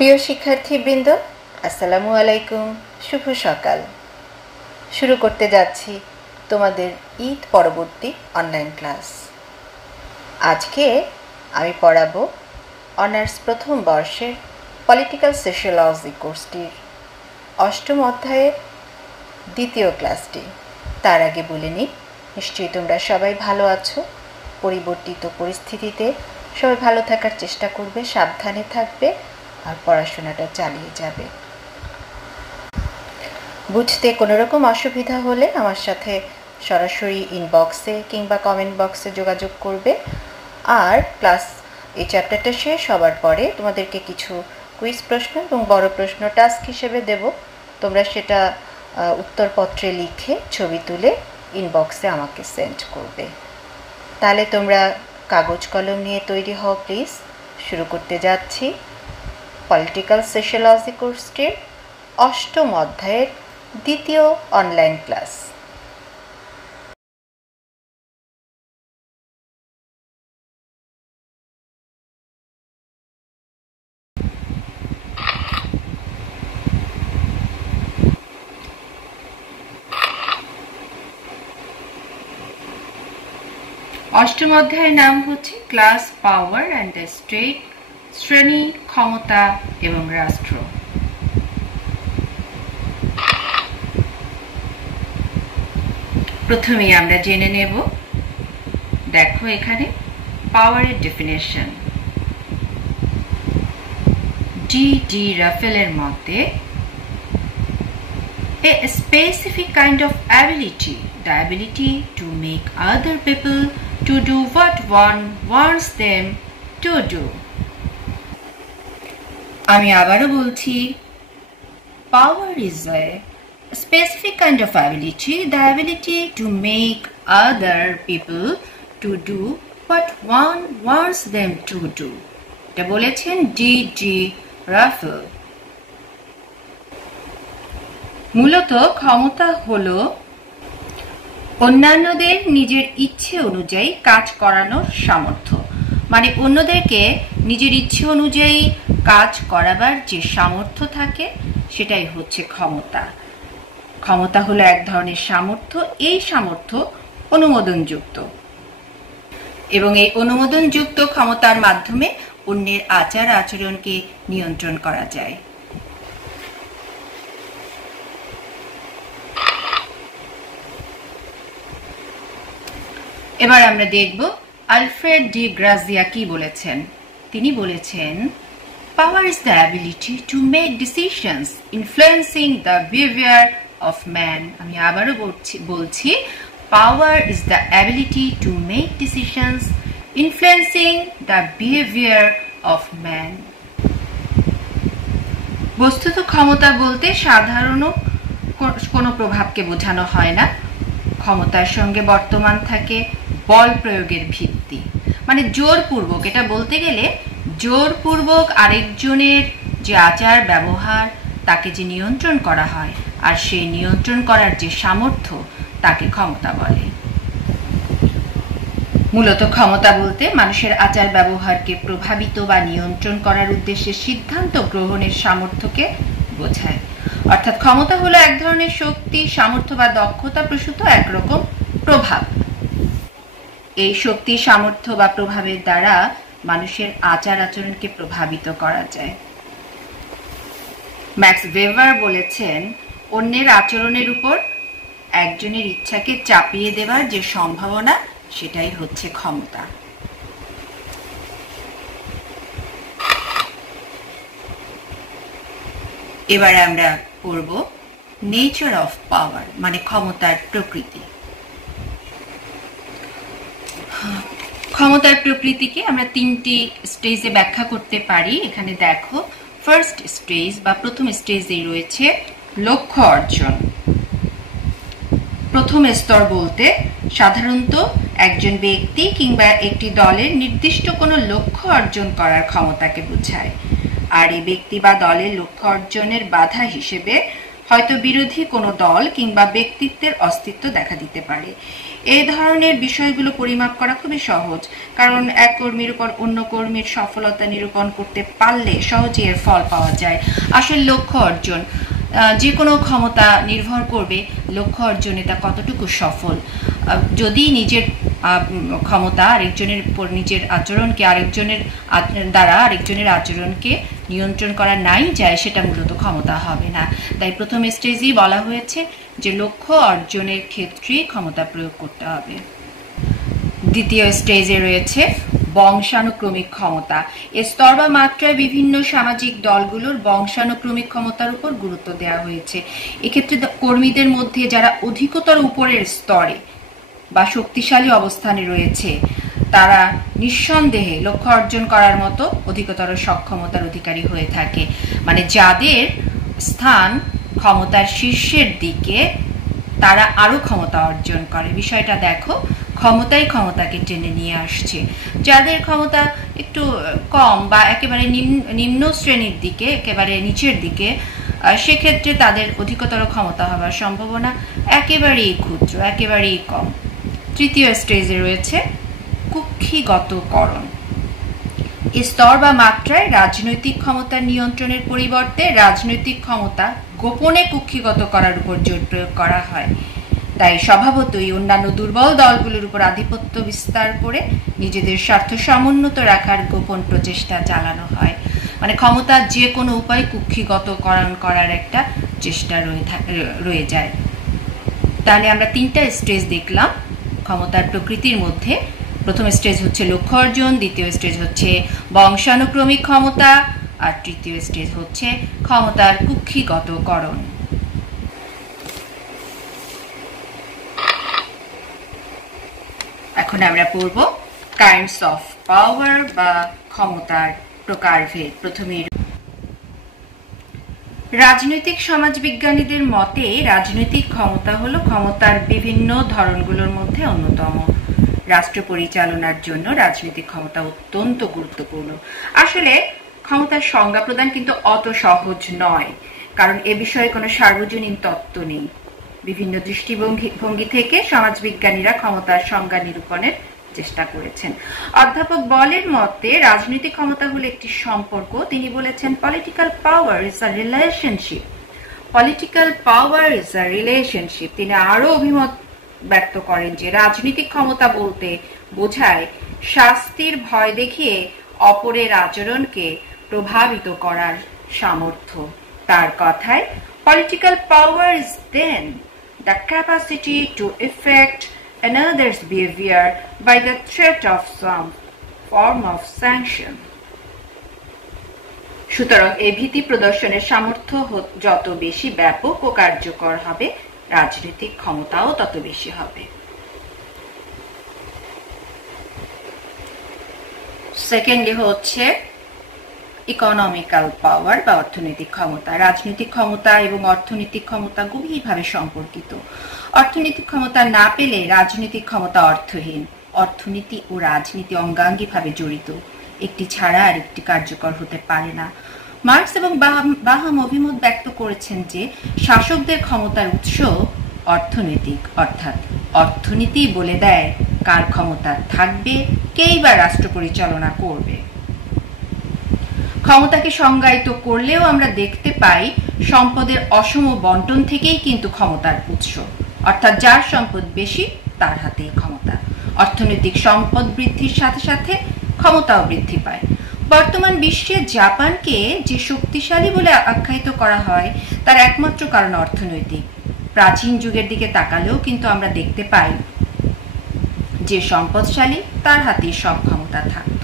প্রিয় শিক্ষার্থীবৃন্দ, আসসালামু আলাইকুম। শুভ সকাল। শুরু করতে যাচ্ছি তোমাদের ঈদ পরবর্তী অনলাইন ক্লাস। আজকে আমি পড়াবো অনার্স প্রথম বর্ষের পলিটিক্যাল সোশিওলজি কোর্সটির অষ্টম অধ্যায়ের দ্বিতীয় ক্লাসটি। তার আগে বলে নিই, নিশ্চয়ই তোমরা সবাই ভালো আছো। পরিবর্তিত পরিস্থিতিতে সবাই ভালো থাকার চেষ্টা করবে, সাবধানে থাকবে আর পড়াশোনাটা চালিয়ে যাবে। বুঝতে কোনো রকম অসুবিধা হলে আমার সাথে সরাসরি ইনবক্সে কিংবা কমেন্ট বক্সে যোগাযোগ করবে। আর ক্লাস এই চ্যাপ্টারটা শেষ হবার পরে তোমাদেরকে কিছু কুইজ প্রশ্ন এবং বড় প্রশ্ন টাস্ক হিসেবে দেব। তোমরা সেটা উত্তরপত্রে লিখে ছবি তুলে ইনবক্সে আমাকে সেন্ড করবে। তাহলে তোমরা কাগজ কলম নিয়ে তৈরি হও প্লিজ। শুরু করতে যাচ্ছি পলিটিক্যাল সোশিওলজি কোর্সটির অষ্টম অধ্যায়ের দ্বিতীয় অনলাইন ক্লাস। অষ্টম অধ্যায়ের নাম হচ্ছে class, power and the state, শ্রেণী, ক্ষমতা এবং রাষ্ট্র। প্রথমেই আমরা জেনে নেব, দেখো এখানে পাওয়ারের ডেফিনেশন। ডি রাফেলের মতে, a specific kind of ability, the ability to make other people to do what one wants them to do. আমি আবারও বলছি, power is a specific kind of ability, the ability to make other people to do what one wants them to do. এটা বলেছেন D Rafael. মূলত ক্ষমতা হলো অন্যান্যদের নিজের ইচ্ছে অনুযায়ী কাজ করানোর সামর্থ্য। মানে অন্যদেরকে নিজের ইচ্ছে অনুযায়ী কাজ করাবার যে সামর্থ্য থাকে সেটাই হচ্ছে ক্ষমতা। ক্ষমতা হলো এক ধরনের সামর্থ্য। এই সামর্থ্য অনুমোদনযুক্ত এবং এই অনুমোদনযুক্ত ক্ষমতার মাধ্যমে অন্যের আচার আচরণকে নিয়ন্ত্রণ করা যায়। এবার আমরা দেখব আলফ্রেড ডি গ্রাজিয়া কি বলেছেন। তিনি বলেছেন, power is the ability to make decisions influencing the behaviour of man. আমি আবারও বলছি, power is the ability to make decisions influencing the behaviour of man. বস্তুত ক্ষমতা বলতে সাধারণ কোনো প্রভাবকে বোঝানো হয় না। ক্ষমতার সঙ্গে বর্তমান থাকে বল প্রয়োগের ভিত্তি, মানে জোরপূর্বক, এটা বলতে গেলে জোরপূর্বক আরেকজনের যে আচার ব্যবহার তাকে যে নিয়ন্ত্রণ করা হয় আর সেই নিয়ন্ত্রণ করার যে সামর্থ্য তাকে ক্ষমতা বলে। মূলত ক্ষমতা বলতে মানুষের আচার ব্যবহারকে প্রভাবিত বা নিয়ন্ত্রণ করার উদ্দেশ্যে সিদ্ধান্ত গ্রহণের সামর্থ্যকে বোঝায়। অর্থাৎ ক্ষমতা হলো এক ধরনের শক্তি, সামর্থ্য বা দক্ষতা প্রসূত একরকম প্রভাব। এই শক্তি, সামর্থ্য বা প্রভাবের দ্বারা মানুষের আচার আচরণকে প্রভাবিত করা যায়। ম্যাক্স ওয়েবার বলেছেন, অন্যের আচরণের উপর একজনের ইচ্ছাকে চাপিয়ে দেওয়ার যে সম্ভাবনা সেটাই হচ্ছে ক্ষমতা। এবার আমরা পড়ব নেচার অফ পাওয়ার, মানে ক্ষমতার প্রকৃতি। ক্ষমতার প্রকৃতিকে আমরা তিনটি স্টেজে ব্যাখ্যা করতে পারি। এখানে দেখো, ফার্স্ট স্টেজ বা প্রথম স্টেজে রয়েছে লক্ষ্য অর্জন। প্রথম স্তর বলতে সাধারণত একজন ব্যক্তি কিংবা একটি দলের নির্দিষ্ট কোনো লক্ষ্য অর্জন করার ক্ষমতাকে বোঝায়। আর এই ব্যক্তি বা দলের লক্ষ্য অর্জনের বাধা হিসেবে হয়তো বিরোধী কোনো দল কিংবা ব্যক্তিত্বের অস্তিত্ব দেখা দিতে পারে। এই ধরনের বিষয়গুলো পরিমাপ করা খুবই সহজ, কারণ এক কর্মীর উপর অন্য কর্মীর সফলতা নিরূপণ করতে পারলে সহজে এর ফল পাওয়া যায়। আসল লক্ষ্য অর্জন, যে কোনো ক্ষমতা নির্ভর করবে লক্ষ্য অর্জনে তা কতটুকু সফল। যদি নিজের ক্ষমতা আরেকজনের উপর নিজের আচরণকে আরেকজনের দ্বারা আরেকজনের আচরণকে নিয়ন্ত্রণ করা নাই যায়, সেটা মূলত ক্ষমতা হবে না। তাই প্রথম স্টেজেই বলা হয়েছে যে লক্ষ্য অর্জনের ক্ষেত্রেই ক্ষমতা প্রয়োগ করতে হবে। দ্বিতীয় স্টেজে রয়েছে বংশানুক্রমিক ক্ষমতা। এ স্তর বা মাত্রায় বিভিন্ন সামাজিক দলগুলোর বংশানুক্রমিক ক্ষমতার উপর গুরুত্ব দেওয়া হয়েছে। এক্ষেত্রে কর্মীদের মধ্যে যারা অধিকতর উপরের স্তরে বা শক্তিশালী অবস্থানে রয়েছে তারা নিঃসন্দেহে লক্ষ্য অর্জন করার মতো অধিকতর সক্ষমতার অধিকারী হয়ে থাকে। মানে যাদের স্থান ক্ষমতার শীর্ষের দিকে তারা আরো ক্ষমতা অর্জন করে। বিষয়টা দেখো, ক্ষমতাই ক্ষমতাকে টেনে নিয়ে আসছে। যাদের ক্ষমতা একটু কম বা একেবারে নিম্ন শ্রেণীর দিকে, একেবারে নিচের দিকে, সেক্ষেত্রে তাদের অধিকতর ক্ষমতা হওয়ার সম্ভাবনা একেবারেই ক্ষুদ্র, একেবারেই কম। তৃতীয় স্টেজে রয়েছে কুক্ষিগতকরণ। স্তর বা মাত্রায় রাজনৈতিক ক্ষমতার নিয়ন্ত্রণের পরিবর্তে রাজনৈতিক ক্ষমতা গোপনে কুক্ষিগত করার উপর জোর প্রয়োগ করা হয়। তাই স্বভাবতই অন্যান্য দুর্বল দলগুলোর উপর আধিপত্য বিস্তার করে নিজেদের স্বার্থ সমুন্নত রাখার গোপন প্রচেষ্টা চালানো হয়। মানে ক্ষমতা যে কোনো উপায়ে কুক্ষিগতকরণ করার একটা চেষ্টা রয়ে যায়। তাহলে আমরা তিনটা স্টেজ দেখলাম ক্ষমতার প্রকৃতির মধ্যে। প্রথম স্টেজ হচ্ছে লক্ষ্য অর্জন, দ্বিতীয় স্টেজ হচ্ছে বংশানুক্রমিক ক্ষমতা, আর তৃতীয় স্টেজ হচ্ছে ক্ষমতার কুক্ষিগতকরণ। এখন আমরা পড়ব কাইন্ডস অফ পাওয়ার বা ক্ষমতার প্রকারভেদ। প্রথমে রাজনৈতিক সমাজবিজ্ঞানীদের মতে রাজনৈতিক ক্ষমতা হলো ক্ষমতার বিভিন্ন ধরনগুলোর মধ্যে অন্যতম। রাষ্ট্র পরিচালনার জন্য রাজনৈতিক ক্ষমতা অত্যন্ত গুরুত্বপূর্ণ। আসলে ক্ষমতার সংজ্ঞা প্রদান কিন্তু অত সহজ নয়, কারণ এ বিষয়ে কোনো সার্বজনীন তত্ত্ব নেই। বিভিন্ন দৃষ্টিভঙ্গি থেকে সমাজবিজ্ঞানীরা ক্ষমতার সংজ্ঞা নিরূপণের চেষ্টা করেছেন। অধ্যাপক বলের মতে রাজনৈতিক ক্ষমতা হলো একটি সম্পর্ক। তিনি বলেছেন political power is a relationship. Political power is a relationship. তিনি আরো অভিমত ব্যক্ত করেন যে রাজনৈতিক ক্ষমতা বলতে বোঝায় শাস্তির ভয় দেখিয়ে অপরের আচরণকে প্রভাবিত করার সামর্থ্য। তার কথায় political power is then the capacity to affect another's behavior by the threat of some form of sanction. সুতরাং এই ভীতি প্রদর্শনের সামর্থ্য যত বেশি ব্যাপক ও কার্যকর হবে, রাজনৈতিক ক্ষমতাও তত বেশি হবে। সেকেন্ডলি হচ্ছে ইকোনমিক্যাল পাওয়ার বা অর্থনৈতিক ক্ষমতা। রাজনৈতিক ক্ষমতা এবং অর্থনৈতিক ক্ষমতা গভীরভাবে সম্পর্কিত। অর্থনৈতিক ক্ষমতা না পেলে রাজনৈতিক ক্ষমতা অর্থহীন। অর্থনীতি ও রাজনীতি অঙ্গাঙ্গিভাবে জড়িত, একটি ছাড়া আরেকটি কার্যকর হতে পারে না। মার্কস এবং বাহাম অভিমত ব্যক্ত করেছেন যে শাসকদের ক্ষমতার উৎস অর্থনৈতিক, অর্থাৎ অর্থনীতি বলে দেয় কার ক্ষমতা থাকবে, কেই বা রাষ্ট্র পরিচালনা করবে। ক্ষমতাকে সংজ্ঞায়িত করলেও আমরা দেখতে পাই সম্পদের অসম বন্টন থেকেই কিন্তু ক্ষমতার উৎস, অর্থাৎ যার সম্পদ বেশি তার হাতেই ক্ষমতা। অর্থনৈতিক সম্পদ বৃদ্ধির সাথে সাথে ক্ষমতাও বৃদ্ধি পায়। বর্তমান বিশ্বে জাপানকে যে শক্তিশালী বলে আখ্যায়িত করা হয় তার একমাত্র কারণ অর্থনৈতিক। প্রাচীন যুগের দিকে তাকালেও কিন্তু আমরা দেখতে পাই যে সম্পদশালী তার হাতেই সব ক্ষমতা থাকত।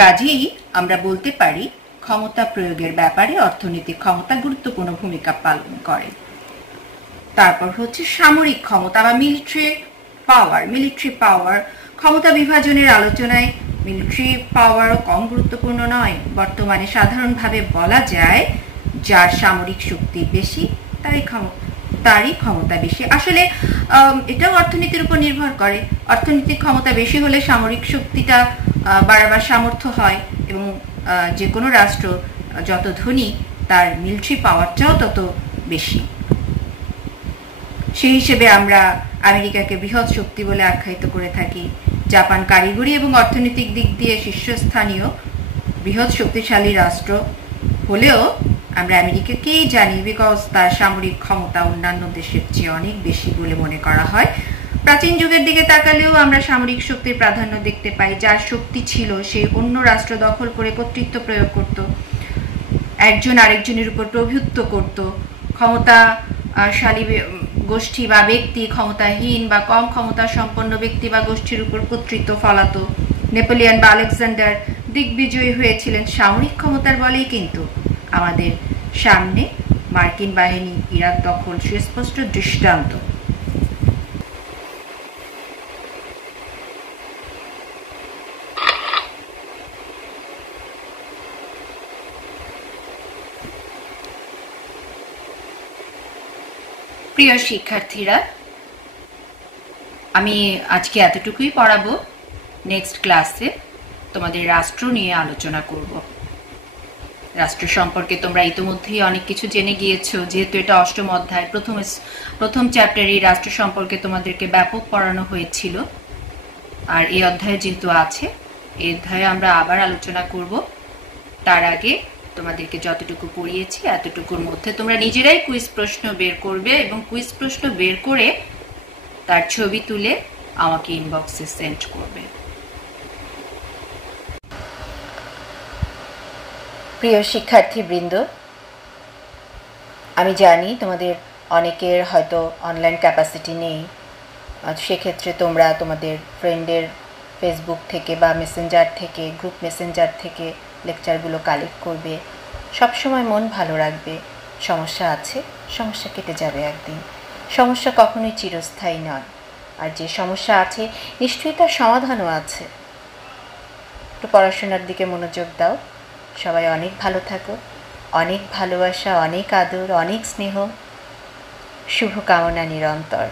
কাজেই আমরা বলতে পারি ক্ষমতা প্রয়োগের ব্যাপারে অর্থনৈতিক ক্ষমতা গুরুত্বপূর্ণ ভূমিকা পালন করে। তারপর হচ্ছে সামরিক ক্ষমতা বা মিলিটারি পাওয়ার। মিলিটারি পাওয়ার ক্ষমতা বিভাজনের আলোচনায় মিলিটারি পাওয়ারও কম গুরুত্বপূর্ণ নয়। বর্তমানে সাধারণভাবে বলা যায় যার সামরিক শক্তি বেশি তারই ক্ষমতা বেশি। আসলে এটাও অর্থনীতির উপর নির্ভর করে। অর্থনৈতিক ক্ষমতা বেশি হলে সামরিক শক্তিটা বাড়াবার সামর্থ্য হয় এবং যে কোনো রাষ্ট্র যত ধনী তার মিলিটারি পাওয়ারটাও তত বেশি। সেই হিসেবে আমরা আমেরিকাকে বৃহৎ শক্তি বলে আখ্যায়িত করে থাকি। জাপান কারিগরি এবং অর্থনৈতিক দিক দিয়ে শীর্ষস্থানীয় বৃহৎ শক্তিশালী রাষ্ট্র হলেও আমরা আমেরিকাকেই জানি, বিকজ তার সামরিক ক্ষমতা অন্যান্য দেশের চেয়ে অনেক বেশি বলে মনে করা হয়। প্রাচীন যুগের দিকে তাকালেও আমরা সামরিক শক্তির প্রাধান্য দেখতে পাই। যার শক্তি ছিল সে অন্য রাষ্ট্র দখল করে কর্তৃত্ব প্রয়োগ করত, একজন আরেকজনের উপর প্রভুত্ব করত। ক্ষমতাশালী গোষ্ঠী বা ব্যক্তি ক্ষমতাহীন বা কম ক্ষমতা সম্পন্ন ব্যক্তি বা গোষ্ঠীর উপর কর্তৃত্ব ফলাত। নেপোলিয়ন বা আলেকজান্ডার দিগ্বিজয়ী হয়েছিলেন সামরিক ক্ষমতার বলেই, কিন্তু আমাদের সামনে মার্কিন বাহিনী ইরাক দখল সুস্পষ্ট দৃষ্টান্ত। প্রিয় শিক্ষার্থীরা, আমি আজকে এতটুকুই পড়াবো। নেক্সট ক্লাসে তোমাদের রাষ্ট্র নিয়ে আলোচনা করব। রাষ্ট্র সম্পর্কে তোমরা ইতিমধ্যেই অনেক কিছু জেনে গিয়েছো, যেহেতু এটা অষ্টম অধ্যায়। প্রথম চ্যাপ্টারে রাষ্ট্র সম্পর্কে তোমাদেরকে ব্যাপক পড়ানো হয়েছিল, আর এই অধ্যায়ে যেহেতু আছে, এই অধ্যায়ে আমরা আবার আলোচনা করব। তার আগে তোমাদেরকে যতটুকু পড়িয়েছি এতটুকুর মধ্যে তোমরা নিজেরাই কুইজ প্রশ্ন বের করবে এবং কুইজ প্রশ্ন বের করে তার ছবি তুলে আমাকে ইনবক্সে সেন্ড করবে। প্রিয় শিক্ষার্থীবৃন্দ, আমি জানি তোমাদের অনেকের হয়তো অনলাইন ক্যাপাসিটি নেই। সেক্ষেত্রে তোমরা তোমাদের ফ্রেন্ডের ফেসবুক থেকে বা মেসেঞ্জার থেকে, গ্রুপ মেসেঞ্জার থেকে লেকচারগুলো কালেক্ট করবে। সবসময় মন ভালো রাখবে। সমস্যা আছে, সমস্যা কেটে যাবে একদিন। সমস্যা কখনোই চিরস্থায়ী নয়, আর যে সমস্যা আছে নিশ্চয়ই তার সমাধানও আছে। একটু পড়াশোনার দিকে মনোযোগ দাও। সবাই অনেক ভালো থাকো। অনেক ভালোবাসা, অনেক আদর, অনেক স্নেহ, শুভকামনা নিরন্তর।